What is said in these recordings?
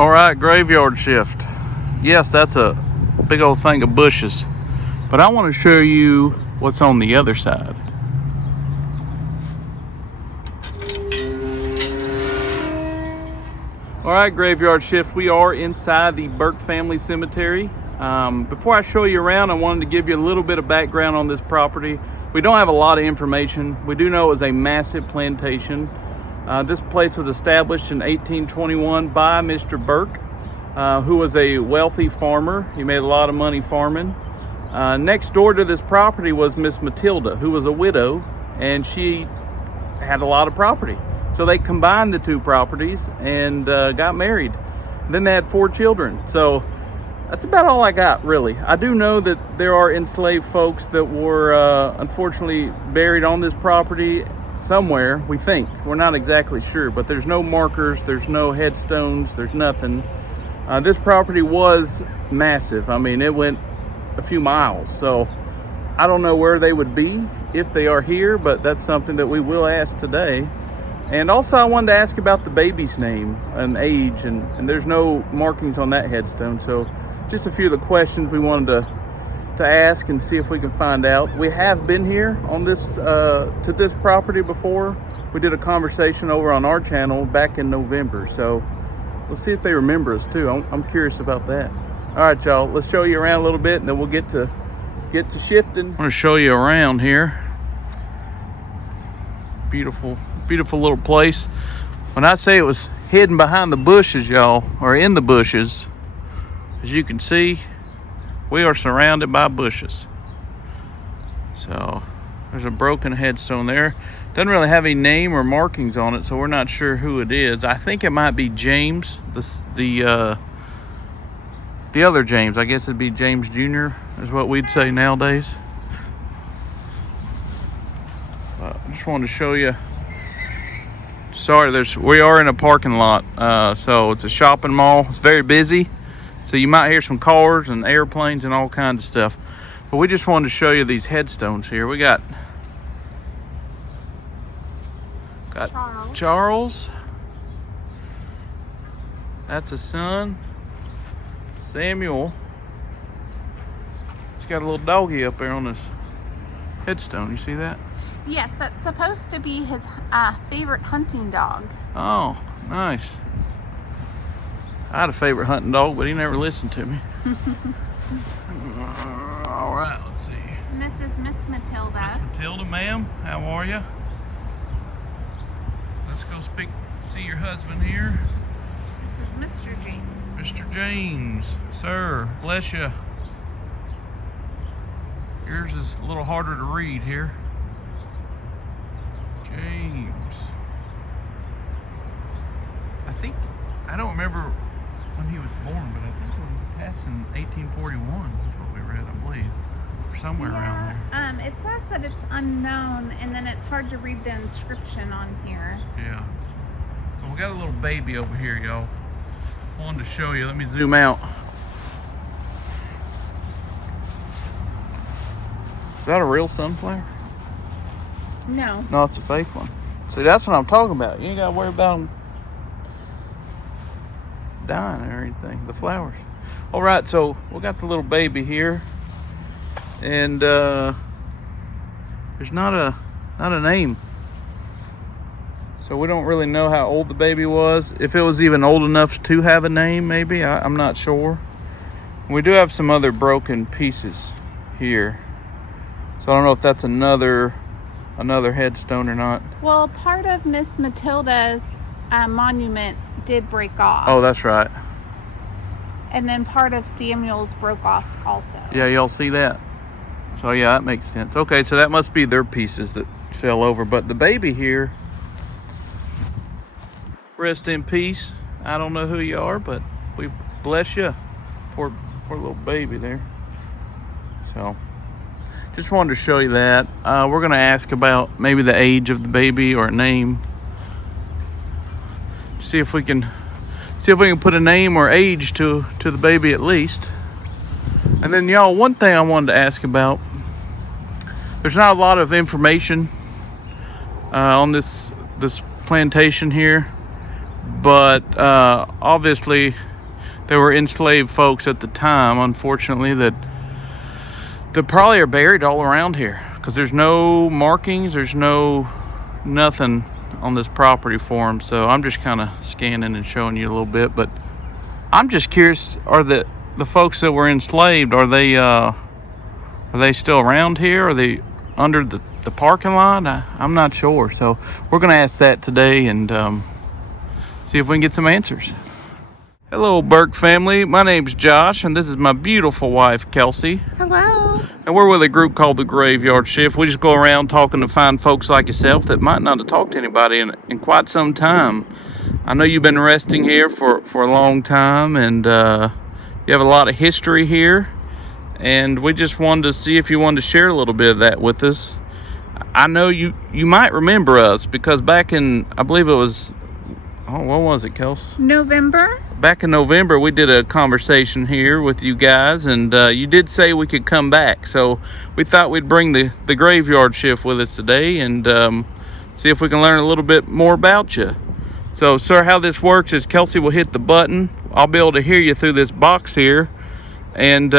All right, graveyard shift. Yes, that's a big old thing of bushes, but I want to show you what's on the other side. All right, graveyard shift. We are inside the Burke family cemetery. Before I show you around, I wanted to give you a little bit of background on this property. We don't have a lot of information. We do know it was a massive plantation. This place was established in 1821 by Mr. Burke, who was a wealthy farmer. He made a lot of money farming. Next door to this property was Miss Matilda, who was a widow, and she had a lot of property. So they combined the two properties and got married. Then they had 4 children. So that's about all I got, really. I do know that there are enslaved folks that were unfortunately buried on this property somewhere, we think. We're not exactly sure, but there's no markers, there's no headstones, there's nothing. This property was massive. I mean, it went a few miles. So I don't know where they would be if they are here, but that's something that we will ask today. And also I wanted to ask about the baby's name and age, and there's no markings on that headstone. So just a few of the questions we wanted to ask and see if we can find out. We have been here on this to this property before. We did a conversation over on our channel back in November, so let's see if they remember us too. I'm curious about that. All right, y'all, let's show you around a little bit and then we'll get to shifting. I'm gonna show you around here. Beautiful little place. When I say it was hidden behind the bushes, y'all, or in the bushes, as you can see, we are surrounded by bushes. So there's a broken headstone there. Doesn't really have any name or markings on it, so we're not sure who it is. I think it might be James, the other James. I guess it'd be James Jr. is what we'd say nowadays. I just wanted to show you. Sorry, we are in a parking lot, so it's a shopping mall. It's very busy, so you might hear some cars and airplanes and all kinds of stuff. But we just wanted to show you these headstones here. We got Charles. That's a son. Samuel. He's got a little doggy up there on this headstone. You see that? Yes, that's supposed to be his favorite hunting dog. Oh, nice. I had a favorite hunting dog, but he never listened to me. All right, let's see. This is Miss Matilda. Miss Matilda, ma'am, how are you? Let's go see your husband here. This is Mr. James. Mr. James, sir, bless you. Yours is a little harder to read here. James. I don't remember when he was born, but I think he passed in 1841. That's what we read, I believe. Or somewhere around there. It says that it's unknown, and then it's hard to read the inscription on here. Yeah. Well, we got a little baby over here, y'all. I wanted to show you. Let me zoom out. Is that a real sunflower? No. No, it's a fake one. See, that's what I'm talking about. You ain't got to worry about them dying or anything. The flowers. All right, so we got the little baby here, and there's not a name, so we don't really know how old the baby was. If it was even old enough to have a name, maybe. I'm not sure. We do have some other broken pieces here, so I don't know if that's another headstone or not. Well, part of Miss Matilda's monument did break off. Oh, that's right. And then part of Samuel's broke off also. Yeah, y'all see that? So yeah, that makes sense. Okay, so that must be their pieces that fell over. But the baby here, rest in peace. I don't know who you are, but we bless you. Poor little baby there. So just wanted to show you that. We're gonna ask about maybe the age of the baby or a name. See if we can put a name or age to the baby at least. And then, y'all, one thing I wanted to ask about. There's not a lot of information on this plantation here, but obviously there were enslaved folks at the time, unfortunately, that probably are buried all around here, because there's no markings, there's nothing on this property for them. So I'm just kind of scanning and showing you a little bit, but I'm just curious, are the folks that were enslaved, are they still around here? Are they under the parking lot? I'm not sure. So we're going to ask that today and see if we can get some answers. Hello, Burke family. My name's Josh, and this is my beautiful wife, Kelsey. Hello. And we're with a group called the Graveyard Shift. We just go around talking to fine folks like yourself that might not have talked to anybody in quite some time. I know you've been resting here for a long time, and you have a lot of history here. And we just wanted to see if you wanted to share a little bit of that with us. I know you might remember us, because back in, I believe it was, what was it, Kels? November? Back in November, we did a conversation here with you guys, and you did say we could come back. So we thought we'd bring the Graveyard Shift with us today and see if we can learn a little bit more about you. So, sir, how this works is Kelsey will hit the button. I'll be able to hear you through this box here, and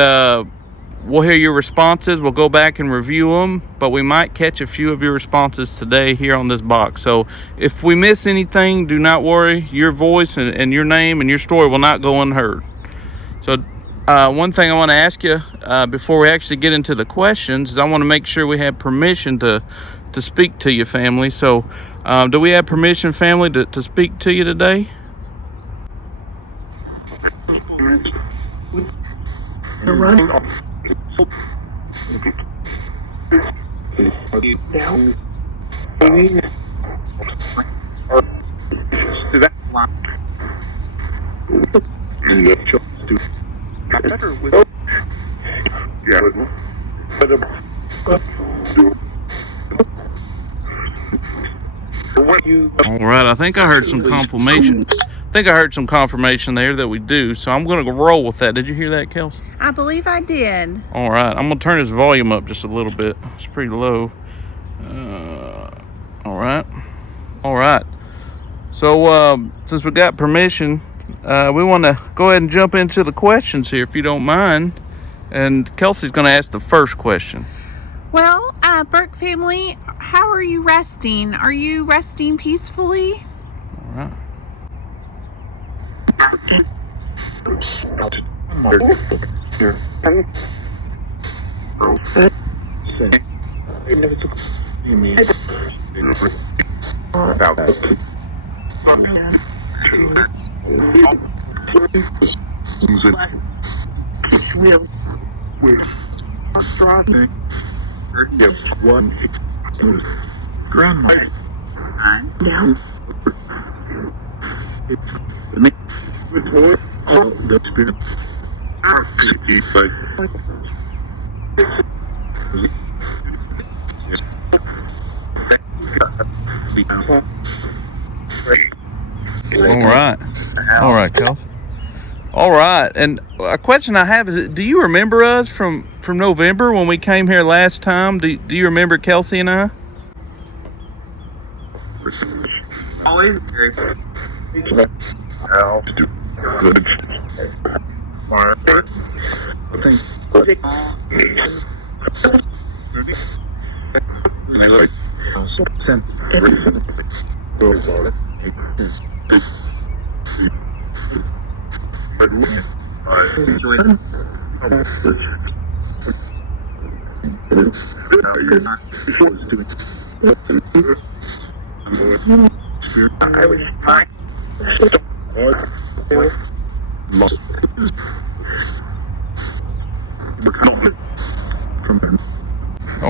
we'll hear your responses. We'll go back and review them, but we might catch a few of your responses today here on this box. So if we miss anything, do not worry. Your voice and your name and your story will not go unheard. So one thing I want to ask you before we actually get into the questions is I want to make sure we have permission to speak to you, family. So do we have permission, family, to speak to you today? All right, I think I heard some confirmation. There that we do, so I'm going to roll with that. Did you hear that, Kels? I believe I did. All right, I'm going to turn his volume up just a little bit. It's pretty low. All right. So since we got permission, we want to go ahead and jump into the questions here, if you don't mind. And Kelsey's going to ask the first question. Well, Burke family, how are you resting? Are you resting peacefully? All right. All right, Kel. All right, and a question I have is, do you remember us from November when we came here last time? Do you remember Kelsey and I?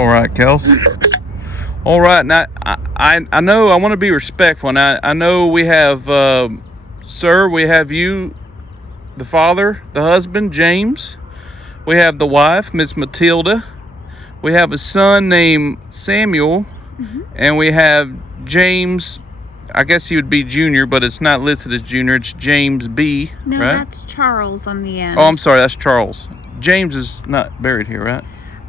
All right, Kelsey. All right, now I know I want to be respectful. Now I know we have, sir, we have you, the father, the husband, James. We have the wife, Miss Matilda. We have a son named Samuel, and we have James. I guess he would be Junior, but it's not listed as Junior. It's James B. No, right? That's Charles on the end. Oh, I'm sorry, that's Charles. James is not buried here, right?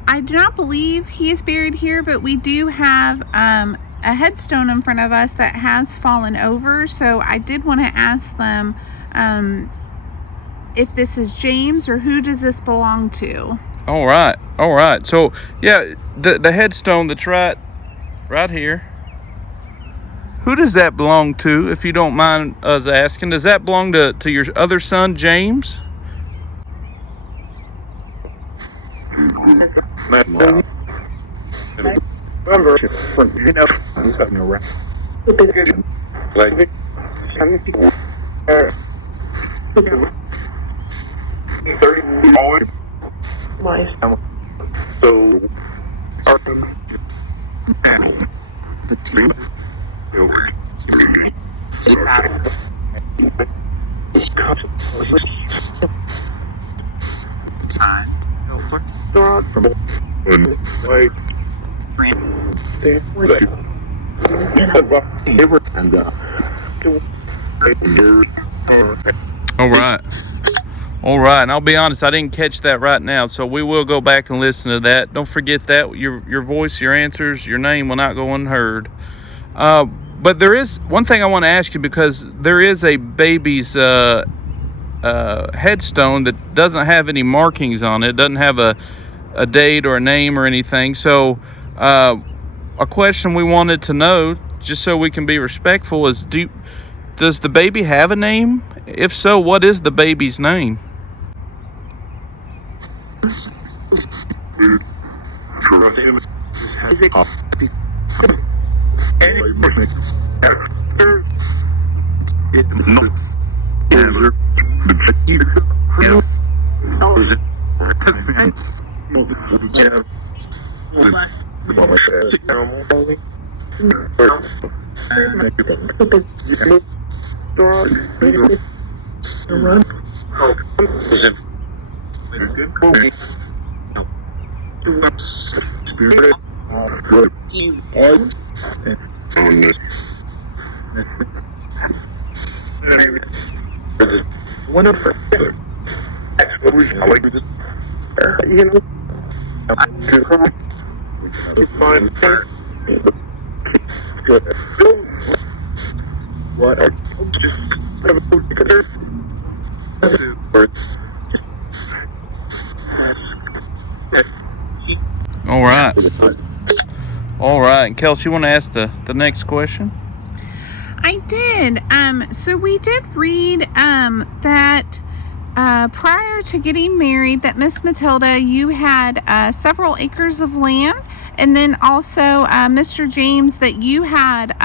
I do not believe he is buried here, but we do have a headstone in front of us that has fallen over. So I did want to ask them if this is James or who does this belong to. All right. So yeah, the headstone that's right here. Who does that belong to, if you don't mind us asking? Does that belong to your other son, James? All right, and I'll be honest, I didn't catch that right now, so we will go back and listen to that. Don't forget that your voice, your answers, your name will not go unheard. But there is one thing I want to ask you, because there is a baby's headstone that doesn't have any markings on it. It doesn't have a date or a name or anything. So a question we wanted to know, just so we can be respectful, is does the baby have a name? If so, what is the baby's name? All right. And Kelsey, you want to ask the next question? I did. So we did read that prior to getting married, that Miss Matilda, you had several acres of land, and then also Mr. James, that you had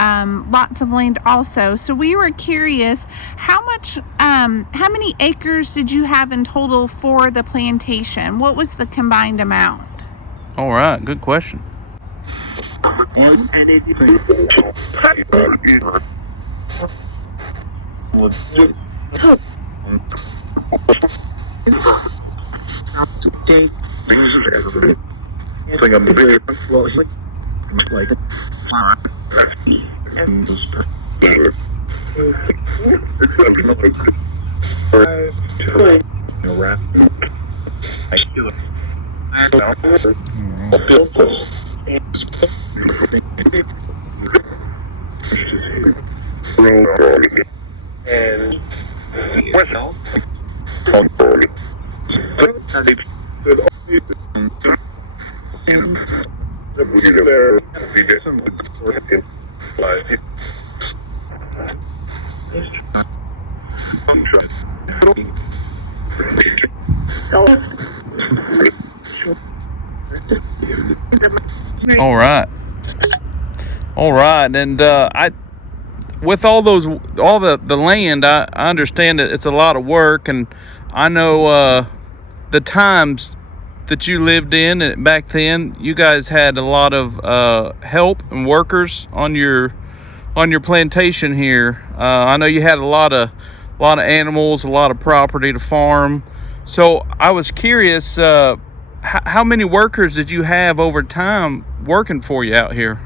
lots of land also. So we were curious, how many acres did you have in total for the plantation? What was the combined amount? All right, good question. All right, and with all the land, I understand that it's a lot of work, and I know the times that you lived in, and back then you guys had a lot of help and workers on your plantation here. I know you had a lot of animals, a lot of property to farm. So I was curious, how many workers did you have over time working for you out here?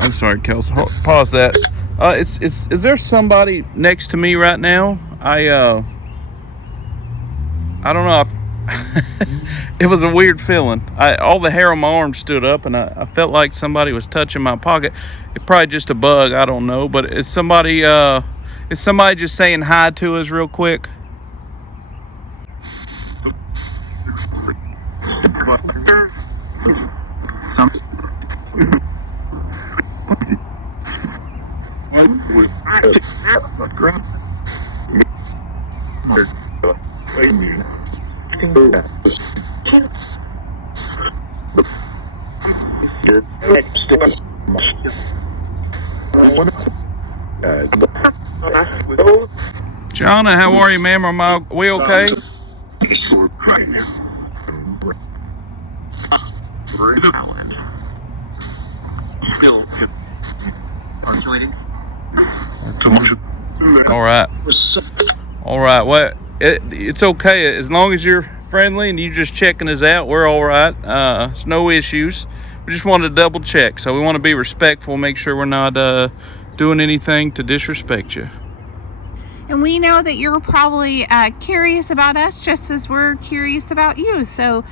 I'm sorry, Kelsey. Pause that. Is there somebody next to me right now? I don't know. It was a weird feeling. All the hair on my arm stood up, and I felt like somebody was touching my pocket. It's probably just a bug. I don't know. But is somebody just saying hi to us real quick? Jonna, how are you, ma'am? Are we okay? All right. All right. Well, it's okay as long as you're friendly and you just checking us out. We're all right. It's no issues. We just wanted to double check, so we want to be respectful, make sure we're not doing anything to disrespect you. And we know that you're probably curious about us just as we're curious about you. So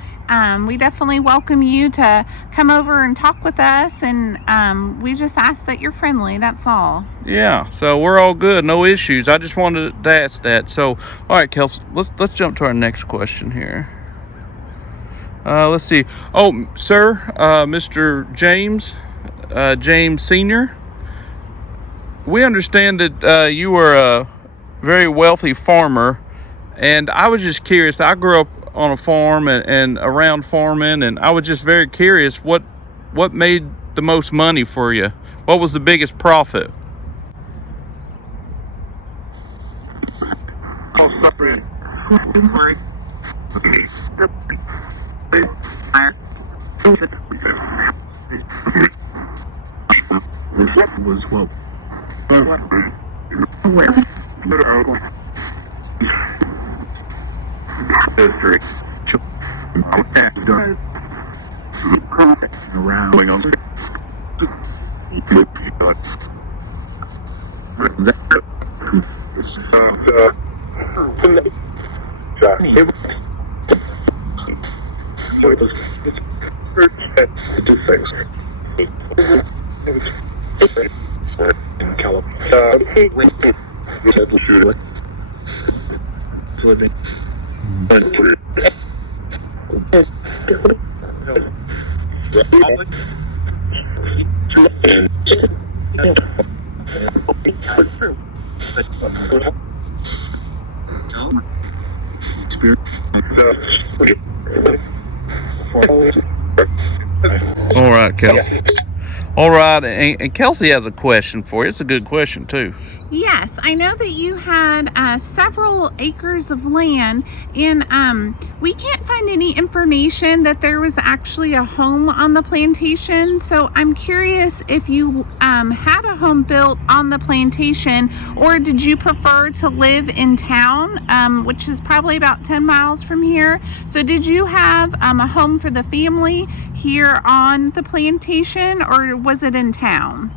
we definitely welcome you to come over and talk with us. And we just ask that you're friendly. That's all. Yeah, so we're all good. No issues. I just wanted to ask that. So, all right, Kelsey, let's jump to our next question here. Let's see. Oh, sir, Mr. James Sr., we understand that you were a very wealthy farmer, and I was just curious. I grew up on a farm and around farming, and I was just very curious what made the most money for you. What was the biggest profit? All right, Kelsey. All right, and Kelsey has a question for you. It's a good question, too. Yes, I know that you had several acres of land, and we can't find any information that there was actually a home on the plantation. So I'm curious if you had a home built on the plantation, or did you prefer to live in town, which is probably about 10 miles from here. So did you have a home for the family here on the plantation, or was it in town?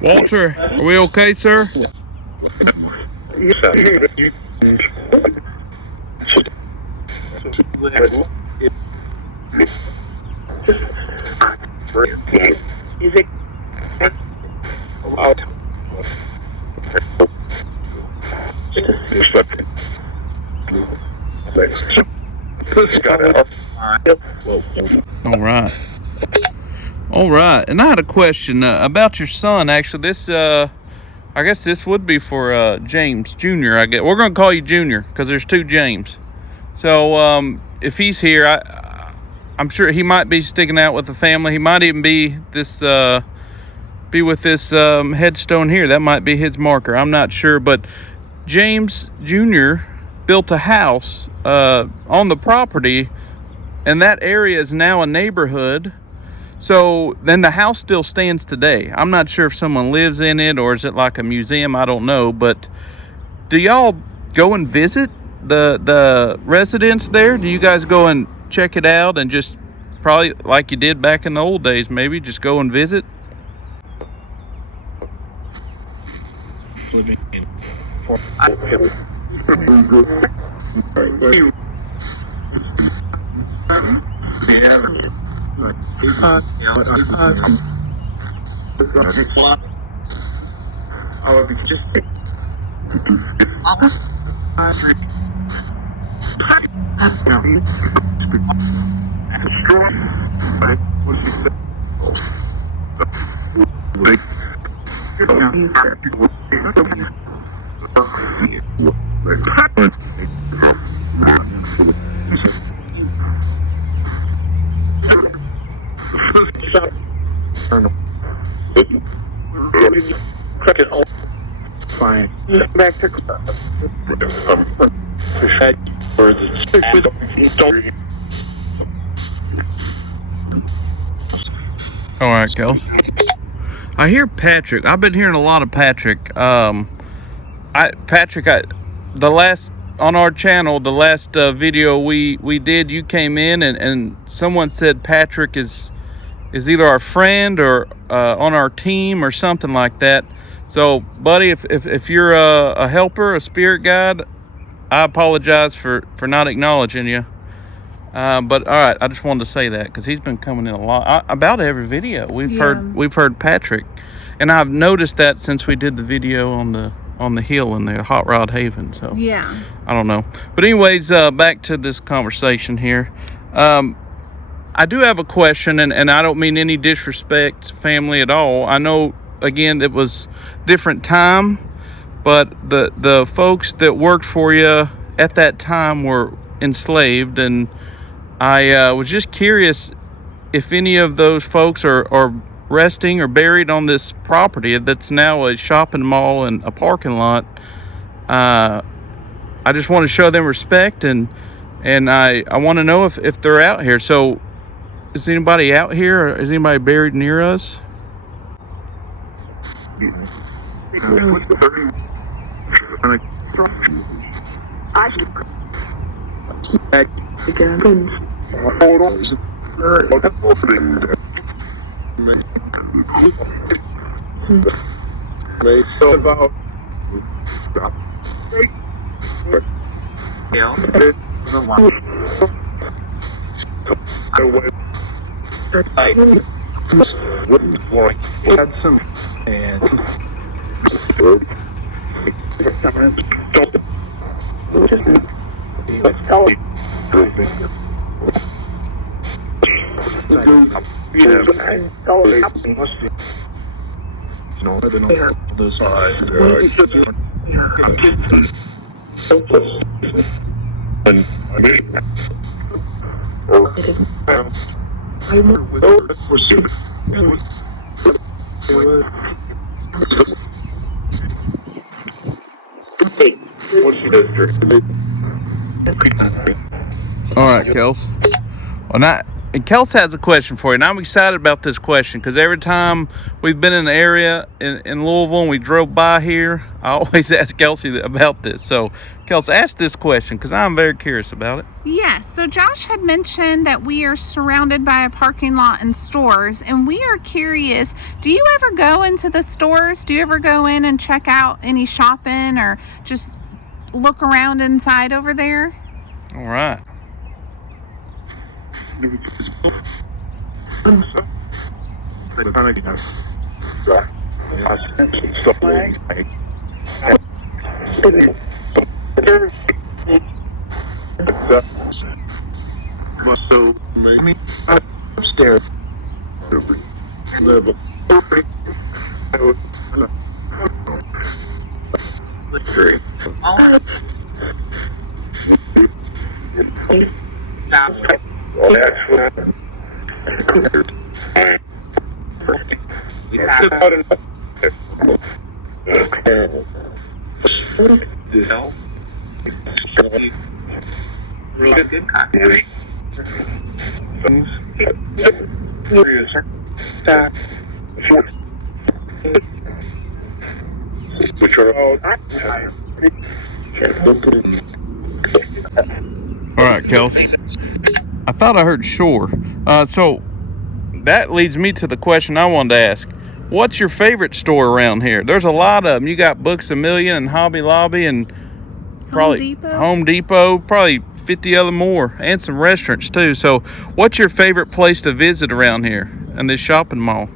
Walter, are we okay, sir? All right. All right. And I had a question about your son. Actually, this I guess this would be for James Jr. I guess we're gonna call you Junior because there's two James. So if he's here, I'm sure he might be sticking out with the family. He might even be with this headstone here. That might be his marker. I'm not sure, but James Jr. built a house on the property, and that area is now a neighborhood. So then the house still stands today. I'm not sure if someone lives in it or is it like a museum. I don't know. But do y'all go and visit the residents there? Do you guys go and check it out and just probably like you did back in the old days, maybe just go and visit? Fine. Back to All right, Kels. I hear Patrick. I've been hearing a lot of Patrick. The last on our channel, the last video we did, you came in and someone said Patrick is either our friend or on our team or something like that. So, buddy, if you're a helper, a spirit guide, I apologize for not acknowledging you. But all right, I just wanted to say that because he's been coming in a lot about every video. We've heard Patrick, and I've noticed that since we did the video on the hill in there, Hot Rod Haven. So Yeah. I don't know. But anyways, back to this conversation here. I do have a question, and I don't mean any disrespect to family at all. I know, again, it was different time, but the folks that worked for you at that time were enslaved, and I was just curious if any of those folks are resting or buried on this property that's now a shopping mall and a parking lot. I just want to show them respect, and I want to know if they're out here. So is anybody out here, or is anybody buried near us? All right, Kels. Well, And Kelsey has a question for you, and I'm excited about this question because every time we've been in the area in Louisville and we drove by here, I always ask Kelsey about this. So, Kelsey, ask this question because I'm very curious about it. Yes, so Josh had mentioned that we are surrounded by a parking lot and stores, and we are curious, do you ever go into the stores? Do you ever go in and check out any shopping or just look around inside over there? All right. Upstairs. All right, Kelsey. I thought I heard shore. So that leads me to the question I wanted to ask. What's your favorite store around here? There's a lot of them. You got Books A Million and Hobby Lobby and probably Home Depot, probably 50 other more, and some restaurants too. So what's your favorite place to visit around here in this shopping mall?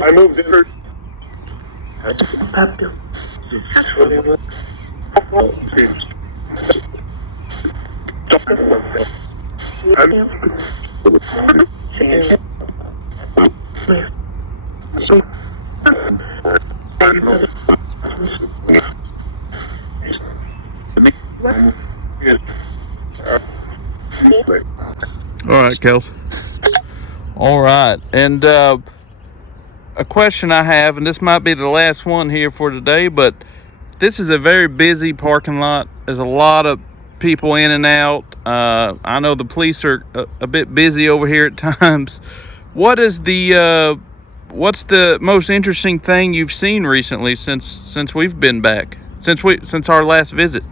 I moved in. All right, Kelsey. All right, and a question I have, and this might be the last one here for today, but this is a very busy parking lot. There's a lot of people in and out. I know the police are a bit busy over here at times. What's the most interesting thing you've seen recently since we've been back? Since our last visit?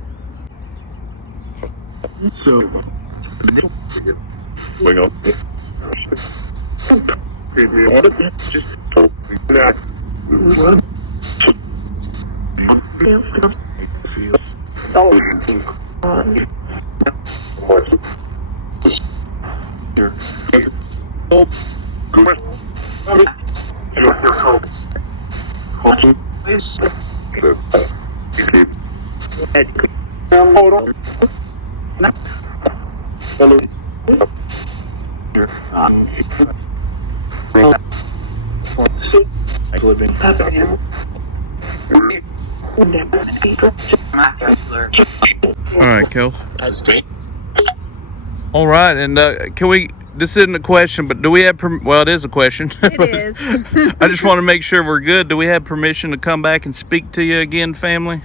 All right, Kelsey. All right, and can we? This isn't a question, but do we have? Well, it is a question. It is. I just want to make sure we're good. Do we have permission to come back and speak to you again, family?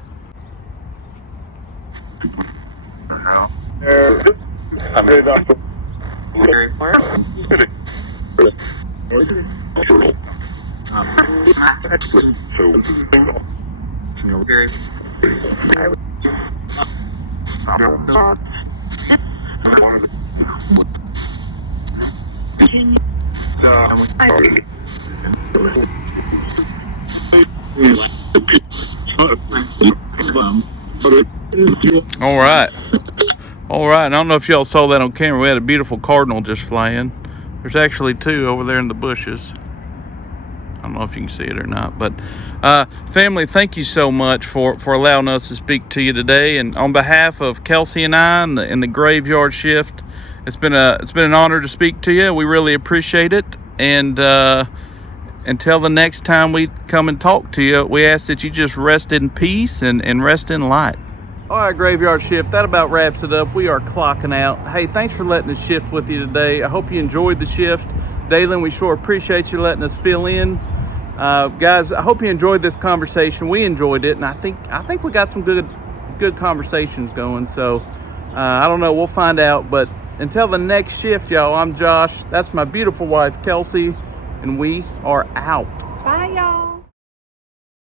All right. All right. I don't know if y'all saw that on camera. We had a beautiful cardinal just fly in. There's actually two over there in the bushes. I don't know if you can see it or not, but family, thank you so much for allowing us to speak to you today. And on behalf of Kelsey and I and the graveyard shift, it's been an honor to speak to you. We really appreciate it. And until the next time we come and talk to you, we ask that you just rest in peace and rest in light. All right, graveyard shift, that about wraps it up. We are clocking out. Hey, thanks for letting us shift with you today. I hope you enjoyed the shift. Dalen, we sure appreciate you letting us fill in. Guys, I hope you enjoyed this conversation. We enjoyed it, and I think we got some good conversations going. So I don't know, we'll find out. But until the next shift, y'all, I'm Josh. That's my beautiful wife, Kelsey, and we are out.